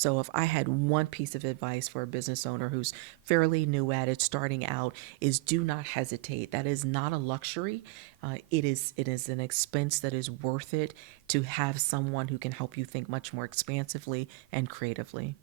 So if I had one piece of advice for a business owner who's fairly new at it, starting out, is do not hesitate. That is not a luxury. It is an expense that is worth it to have someone who can help you think much more expansively and creatively.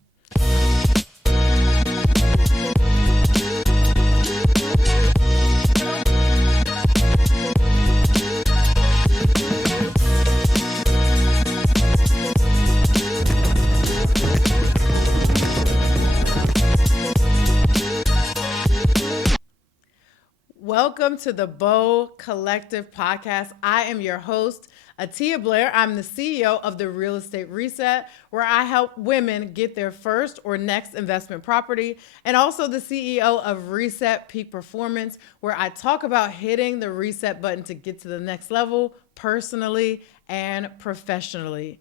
Welcome to the BOW Collective Podcast. I am your host, Attiyah Blair. I'm the CEO of the Real Estate Reset, where I help women get their first or next investment property, and also the CEO of Reset Peak Performance, where I talk about hitting the reset button to get to the next level personally and professionally.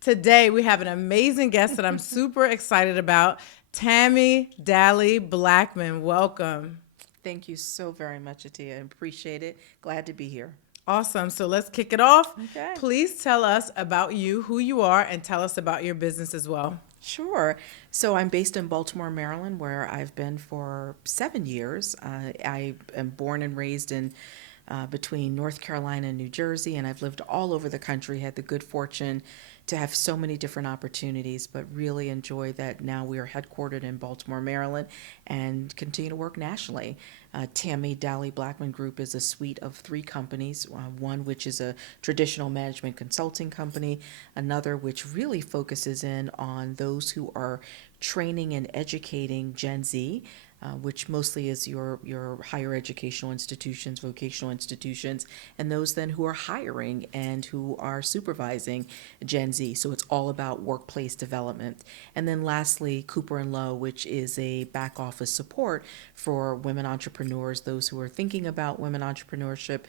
Today, we have an amazing guest that I'm super excited about, Tammy Dowley Blackman. Welcome. Thank you so very much, Attiyah. I appreciate it. Glad to be here. Awesome. So let's kick it off. Okay. Please tell us about you, who you are, and tell us about your business as well. Sure. So I'm based in Baltimore, Maryland, where I've been for 7 years. I am born and raised in between North Carolina and New Jersey, and I've lived all over the country, had the good fortune to have so many different opportunities, but really enjoy that now we are headquartered in Baltimore, Maryland, and continue to work nationally. Tammy Dowley Blackman Group is a suite of 3 companies, one which is a traditional management consulting company, another which really focuses in on those who are training and educating Gen Z, which mostly is your higher educational institutions, vocational institutions, and those then who are hiring and who are supervising Gen Z. So it's all about workplace development. And then lastly, Cooper and Lowe, which is a back office support for women entrepreneurs, those who are thinking about women entrepreneurship,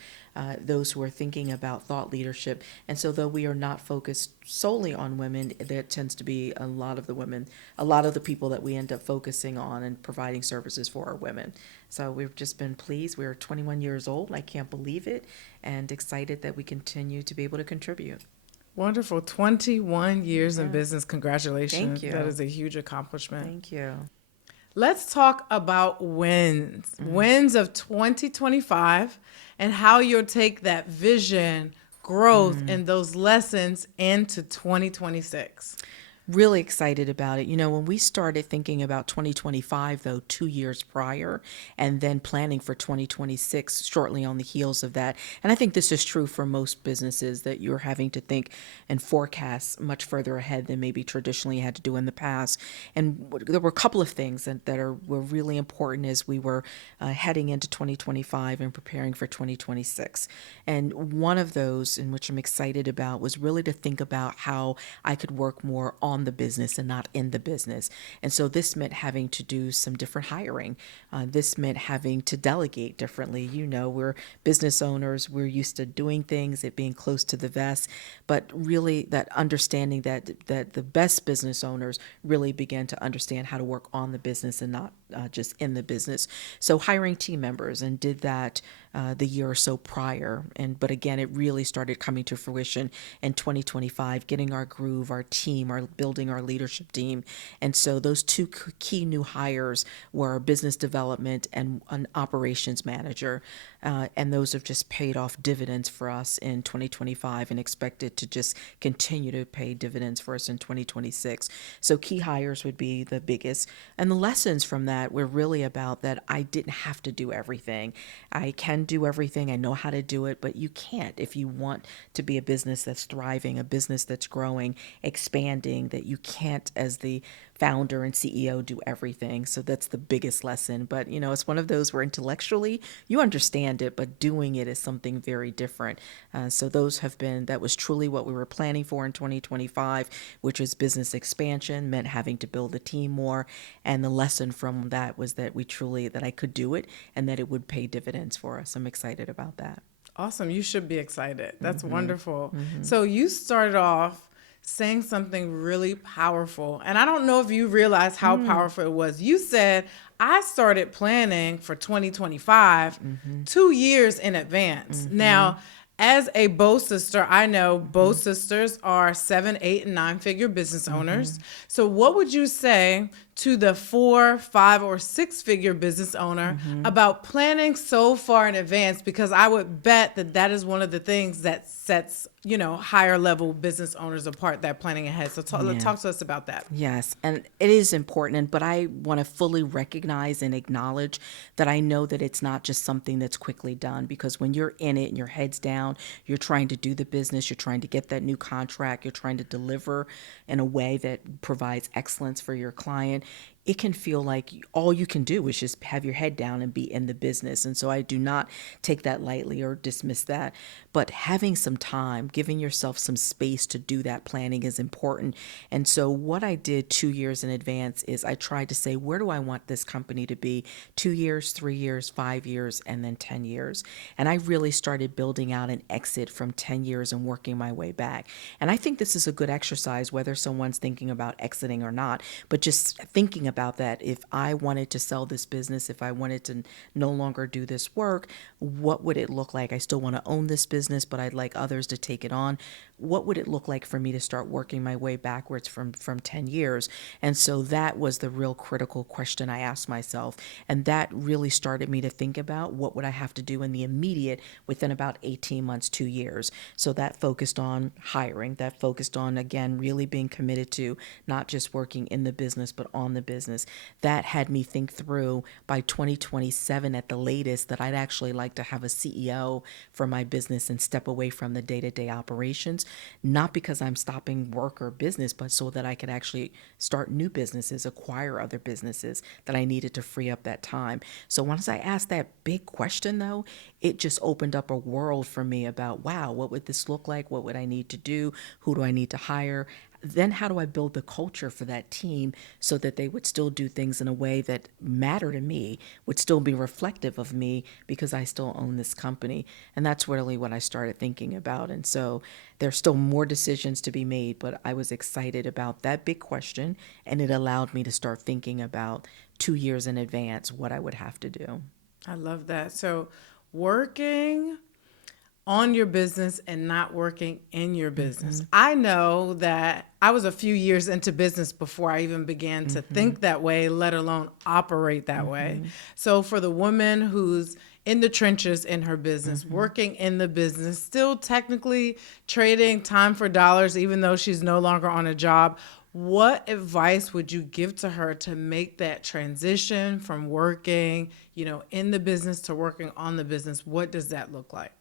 those who are thinking about thought leadership. And so though we are not focused solely on women, there tends to be a lot of the people that we end up focusing on and providing services for are women. So we've just been pleased. We're 21 years old. I can't believe it, and excited that we continue to be able to contribute. Wonderful. 21 years in business. Congratulations. Thank you. That is a huge accomplishment. Thank you. Let's talk about wins. Wins of 2025 and how you'll take that vision, growth, and those lessons into 2026. Really excited about it. You know, when we started thinking about 2025, though, 2 years prior, and then planning for 2026 shortly on the heels of that, and I think this is true for most businesses, that you're having to think and forecast much further ahead than maybe traditionally you had to do in the past. And there were a couple of things that were really important as we were heading into 2025 and preparing for 2026. And one of those, in which I'm excited about, was really to think about how I could work more on the business and not in the business. And so this meant having to do some different hiring. This meant having to delegate differently. You know, we're business owners. We're used to doing things, it being close to the vest, but really that understanding that the best business owners really began to understand how to work on the business and not just in the business. So hiring team members, and did that the year or so prior. But again, it really started coming to fruition in 2025, getting our groove, our team, building our leadership team. And so those 2 key new hires were business development and an operations manager. And those have just paid off dividends for us in 2025 and expected to just continue to pay dividends for us in 2026. So key hires would be the biggest. And the lessons from that were really about that I didn't have to do everything. I can do everything. I know how to do it, but you can't if you want to be a business that's thriving, a business that's growing, expanding, that you can't, as the founder and CEO, do everything. So that's the biggest lesson. But, you know, it's one of those where intellectually you understand it, but doing it is something very different. So that was truly what we were planning for in 2025, which was business expansion, meant having to build a team more. And the lesson from that was that that I could do it and that it would pay dividends for us. I'm excited about that. Awesome. You should be excited. That's wonderful. So you started off saying something really powerful. And I don't know if you realize how powerful it was. You said, I started planning for 2025 2 years in advance. Now, As a BOW sister, I know BOW sisters are 7, 8, and 9-figure business owners. So what would you say to the 4, 5, or 6-figure business owner about planning so far in advance? Because I would bet that that is one of the things that sets, higher level business owners apart, that planning ahead. So talk to us about that. Yes, and it is important, but I want to fully recognize and acknowledge that I know that it's not just something that's quickly done, because when you're in it and your head's down, you're trying to do the business, you're trying to get that new contract, you're trying to deliver in a way that provides excellence for your client. It can feel like all you can do is just have your head down and be in the business. And so I do not take that lightly or dismiss that. But having some time, giving yourself some space to do that planning is important. And so what I did 2 years in advance is I tried to say, where do I want this company to be 2 years, 3 years, 5 years, and then 10 years? And I really started building out an exit from 10 years and working my way back. And I think this is a good exercise, whether someone's thinking about exiting or not, but just thinking about that. If I wanted to sell this business, if I wanted to no longer do this work, what would it look like? I still want to own this business, but I'd like others to take it on. What would it look like for me to start working my way backwards from 10 years? And so that was the real critical question I asked myself. And that really started me to think about what would I have to do in the immediate within about 18 months, 2 years. So that focused on hiring, that focused on, again, really being committed to not just working in the business, but on the business. That had me think through by 2027 at the latest that I'd actually like to have a CEO for my business and step away from the day-to-day operations, not because I'm stopping work or business, but so that I could actually start new businesses, acquire other businesses, that I needed to free up that time. So once I asked that big question, though, it just opened up a world for me about, wow, what would this look like? What would I need to do? Who do I need to hire? Then how do I build the culture for that team so that they would still do things in a way that matter to me, would still be reflective of me because I still own this company? And that's really what I started thinking about. And so there's still more decisions to be made, but I was excited about that big question, and it allowed me to start thinking about 2 years in advance what I would have to do. I love that. So working on your business and not working in your business. I know that I was a few years into business before I even began to think that way, let alone operate that way. So for the woman who's in the trenches in her business, working in the business, still technically trading time for dollars, even though she's no longer on a job, what advice would you give to her to make that transition from working, in the business to working on the business? What does that look like?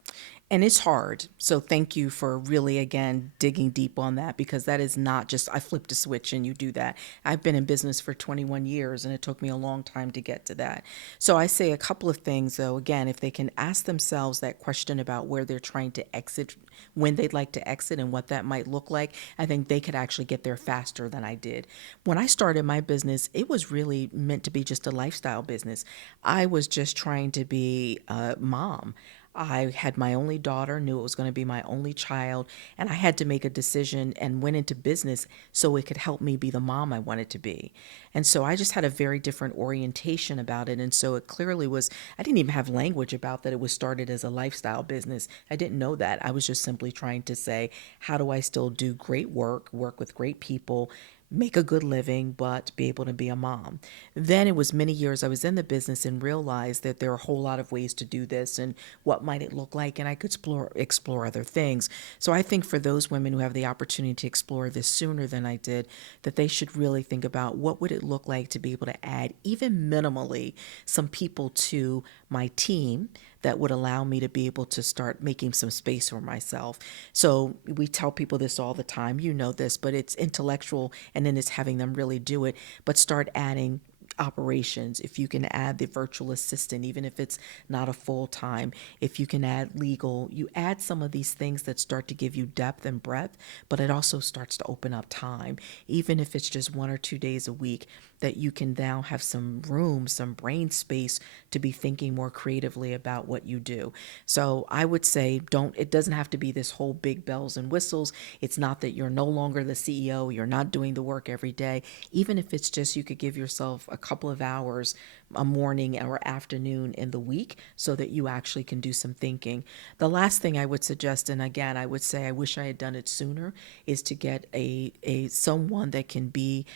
And it's hard. So thank you for really, again, digging deep on that, because that is not just I flipped a switch and you do that. I've been in business for 21 years and it took me a long time to get to that. So I say a couple of things, though. Again, if they can ask themselves that question about where they're trying to exit, when they'd like to exit and what that might look like, I think they could actually get there faster than I did. When I started my business, it was really meant to be just a lifestyle business. I was just trying to be a mom. I had my only daughter, knew it was going to be my only child, and I had to make a decision and went into business so it could help me be the mom I wanted to be. And so I just had a very different orientation about it. And so it clearly was, I didn't even have language about that it was started as a lifestyle business. I didn't know that. I was just simply trying to say, how do I still do great work with great people, make a good living, but be able to be a mom. Then it was many years I was in the business and realized that there are a whole lot of ways to do this and what might it look like, and I could explore other things. So I think for those women who have the opportunity to explore this sooner than I did, that they should really think about what would it look like to be able to add, even minimally, some people to my team that would allow me to be able to start making some space for myself. So we tell people this all the time, you know this, but it's intellectual, and then it's having them really do it, but start adding operations. If you can add the virtual assistant, even if it's not a full time, if you can add legal, you add some of these things that start to give you depth and breadth, but it also starts to open up time, even if it's just 1 or 2 days a week, that you can now have some room, some brain space to be thinking more creatively about what you do. So I would say it doesn't have to be this whole big bells and whistles. It's not that you're no longer the CEO, you're not doing the work every day. Even if it's just you could give yourself a couple of hours a morning or afternoon in the week so that you actually can do some thinking. The last thing I would suggest, and again, I would say I wish I had done it sooner, is to get a someone that can be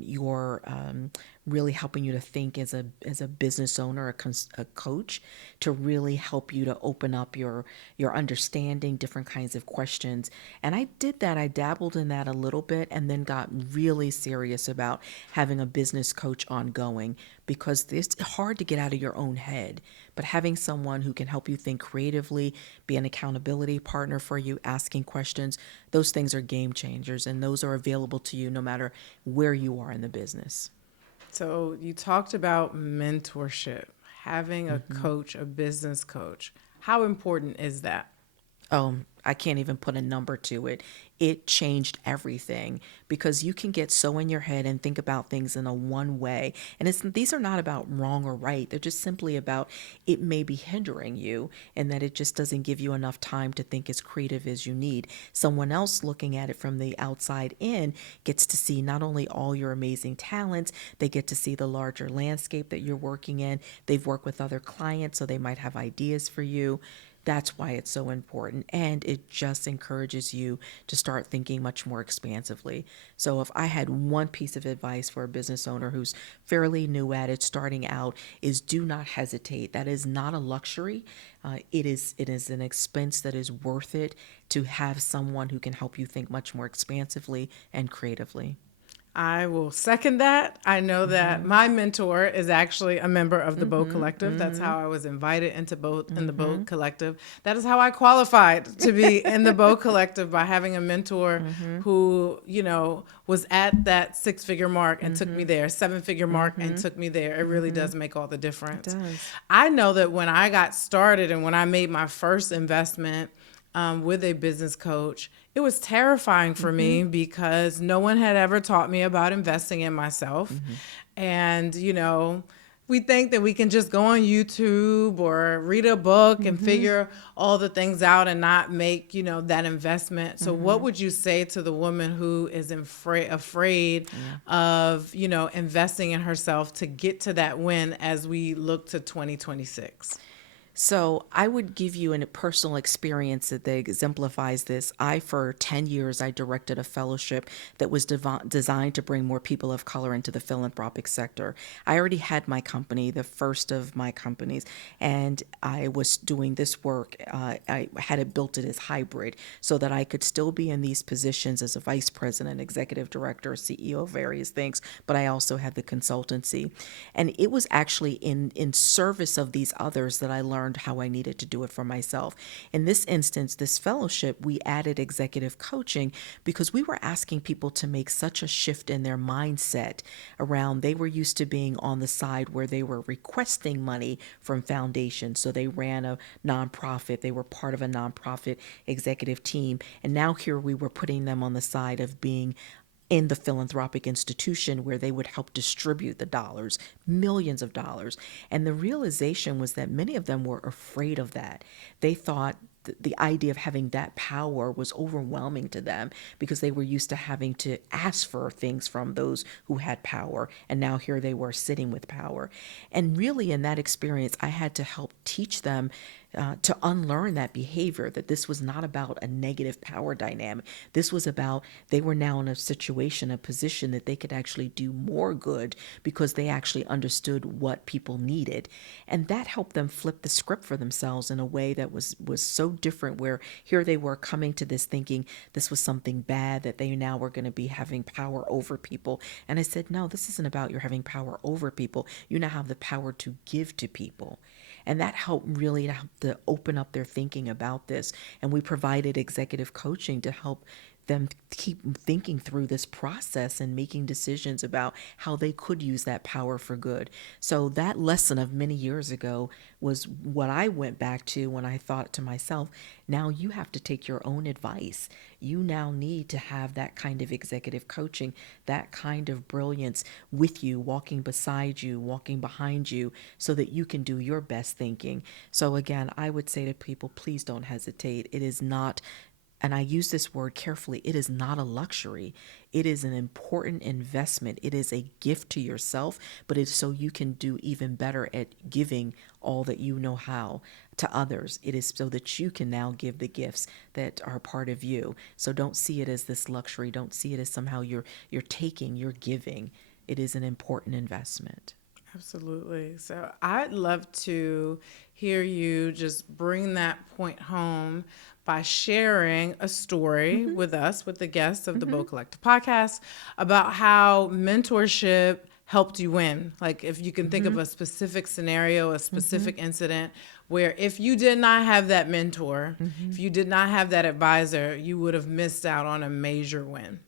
your really helping you to think as a business owner, a coach, to really help you to open up your understanding, different kinds of questions. And I did that. I dabbled in that a little bit, and then got really serious about having a business coach ongoing, because it's hard to get out of your own head. But having someone who can help you think creatively, be an accountability partner for you, asking questions, those things are game changers, and those are available to you no matter where you are in the business. So you talked about mentorship, having a coach, a business coach. How important is that? I can't even put a number to it. It changed everything, because you can get so in your head and think about things in a one way. And these are not about wrong or right. They're just simply about it may be hindering you, and that it just doesn't give you enough time to think as creative as you need. Someone else looking at it from the outside in gets to see not only all your amazing talents, they get to see the larger landscape that you're working in. They've worked with other clients, so they might have ideas for you. That's why it's so important. And it just encourages you to start thinking much more expansively. So if I had one piece of advice for a business owner who's fairly new at it, starting out, is do not hesitate. That is not a luxury. It is an expense that is worth it to have someone who can help you think much more expansively and creatively. I will second that. I know that my mentor is actually a member of the BOW Collective. That's how I was invited into both in the BOW Collective. That is how I qualified to be in the BOW Collective, by having a mentor who, was at that 6-figure mark and took me there, 7-figure mark and took me there. It really does make all the difference. It does. I know that when I got started and when I made my first investment with a business coach, it was terrifying for me, because no one had ever taught me about investing in myself. And, we think that we can just go on YouTube or read a book and figure all the things out and not make, that investment. So what would you say to the woman who is afraid of, investing in herself to get to that win as we look to 2026? So I would give you a personal experience that exemplifies this. For 10 years, I directed a fellowship that was designed to bring more people of color into the philanthropic sector. I already had my company, the first of my companies, and I was doing this work. I had it built it as hybrid so that I could still be in these positions as a vice president, executive director, CEO of various things, but I also had the consultancy. And it was actually in service of these others that I learned how I needed to do it for myself. In this instance, this fellowship, we added executive coaching because we were asking people to make such a shift in their mindset around, they were used to being on the side where they were requesting money from foundations. So they ran a nonprofit, they were part of a nonprofit executive team. And now here we were putting them on the side of being in the philanthropic institution where they would help distribute the dollars, millions of dollars. And the realization was that many of them were afraid of that. They thought the idea of having that power was overwhelming to them, because they were used to having to ask for things from those who had power. And now here they were sitting with power. And really in that experience, I had to help teach them to unlearn that behavior, that this was not about a negative power dynamic. This was about, they were now in a situation, a position that they could actually do more good because they actually understood what people needed. And that helped them flip the script for themselves in a way that was so different, where here they were coming to this thinking this was something bad, that they now were going to be having power over people. And I said, no, this isn't about you're having power over people. You now have the power to give to people. And that helped really to open up their thinking about this. And we provided executive coaching to help them keep thinking through this process and making decisions about how they could use that power for good. So that lesson of many years ago was what I went back to when I thought to myself, now you have to take your own advice. You now need to have that kind of executive coaching, that kind of brilliance with you, walking beside you, walking behind you, so that you can do your best thinking. So again, I would say to people, please don't hesitate. It is not and I use this word carefully, it is not a luxury. It is an important investment. It is a gift to yourself, but it's so you can do even better at giving all that you know how to others. It is so that you can now give the gifts that are part of you. So don't see it as this luxury. Don't see it as somehow you're taking, you're giving. It is an important investment. Absolutely. So I'd love to hear you just bring that point home by sharing a story with us, with the guests of the BOW Collective podcast, about how mentorship helped you win. Like if you can think of a specific scenario, a specific incident where if you did not have that mentor, if you did not have that advisor, you would have missed out on a major win.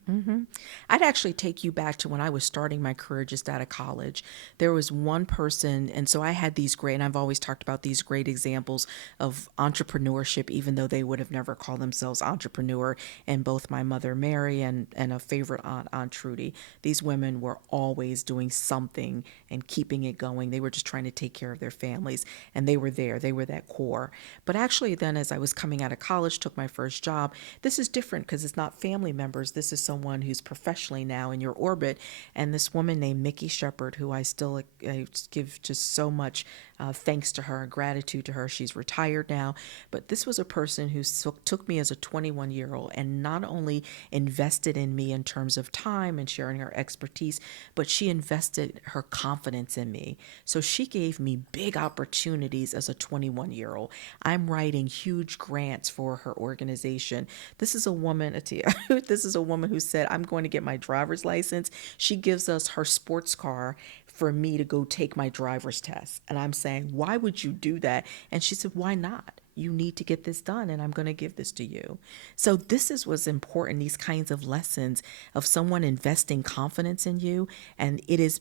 I'd actually take you back to when I was starting my career just out of college. There was one person, and so I had these great, and I've always talked about these great examples of entrepreneurship, even though they would have never called themselves entrepreneur. And both my mother, Mary, and a favorite aunt, Aunt Trudy, these women were always doing something and keeping it going. They were just trying to take care of their families, and they were there. They were that core. But actually then as I was coming out of college, took my first job, this is different because it's not family members. This is someone who's professionally now in your orbit. And this woman named Mickey Shepard, who I still give just so much thanks to her and gratitude to her. She's retired now. But this was a person who took me as a 21-year-old and not only invested in me in terms of time and sharing her expertise, but she invested her confidence in me. So she gave me big opportunities as a 21-year-old. I'm writing huge grants for her organization. This is a woman, Attiyah, this is a woman who said, I'm going to get my driver's license. She gives us her sports car for me to go take my driver's test. And I'm saying, why would you do that? And she said, why not? You need to get this done, and I'm going to give this to you. So this is what's important, these kinds of lessons of someone investing confidence in you, and it is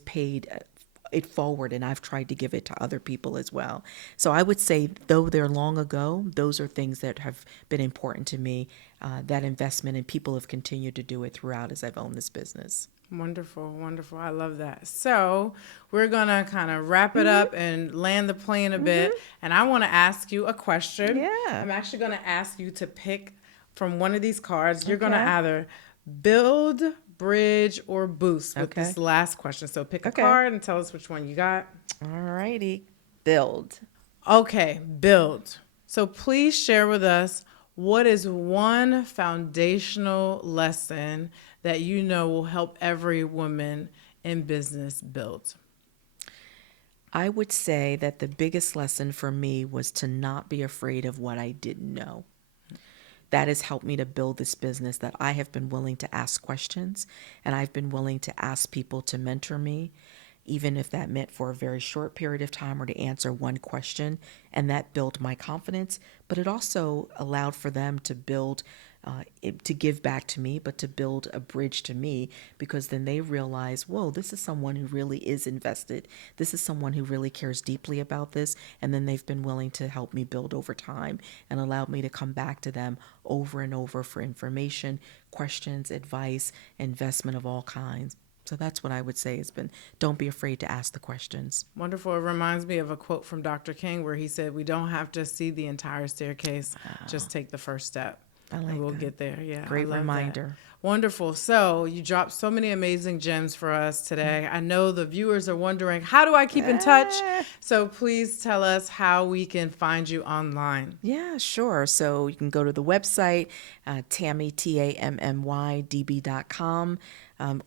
paid it forward, and I've tried to give it to other people as well. So I would say, though they're long ago, those are things that have been important to me, that investment, and people have continued to do it throughout as I've owned this business. Wonderful, wonderful. I love that. So we're going to kind of wrap it up and land the plane a bit. And I want to ask you a question. Yeah. I'm actually going to ask you to pick from one of these cards. You're going to either build, bridge, or boost with this last question. So pick a card and tell us which one you got. All righty. Build. Okay, build. So please share with us, what is one foundational lesson that you know will help every woman in business build? I would say that the biggest lesson for me was to not be afraid of what I didn't know. That has helped me to build this business, that I have been willing to ask questions, and I've been willing to ask people to mentor me, even if that meant for a very short period of time or to answer one question. And that built my confidence, but it also allowed for them to build, to give back to me, but to build a bridge to me, because then they realize, whoa, this is someone who really is invested. This is someone who really cares deeply about this. And then they've been willing to help me build over time and allowed me to come back to them over and over for information, questions, advice, investment of all kinds. So that's what I would say has been, don't be afraid to ask the questions. Wonderful. It reminds me of a quote from Dr. King where he said, we don't have to see the entire staircase, just take the first step. I like and we'll that. get there. Yeah. Great I love reminder. That. Wonderful. So you dropped so many amazing gems for us today. I know the viewers are wondering, how do I keep in touch? So please tell us how we can find you online. Yeah, sure. So you can go to the website, Tammy, TAMMYDB.com.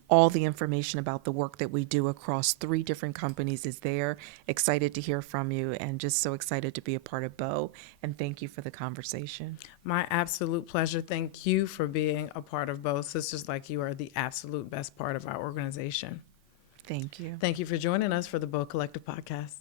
All the information about the work that we do across 3 different companies is there. Excited to hear from you, and just so excited to be a part of BOW. And thank you for the conversation. My absolute pleasure. Thank you for being a part of BOW. Sisters like you are the absolute best part of our organization. Thank you. Thank you for joining us for the BOW Collective Podcast.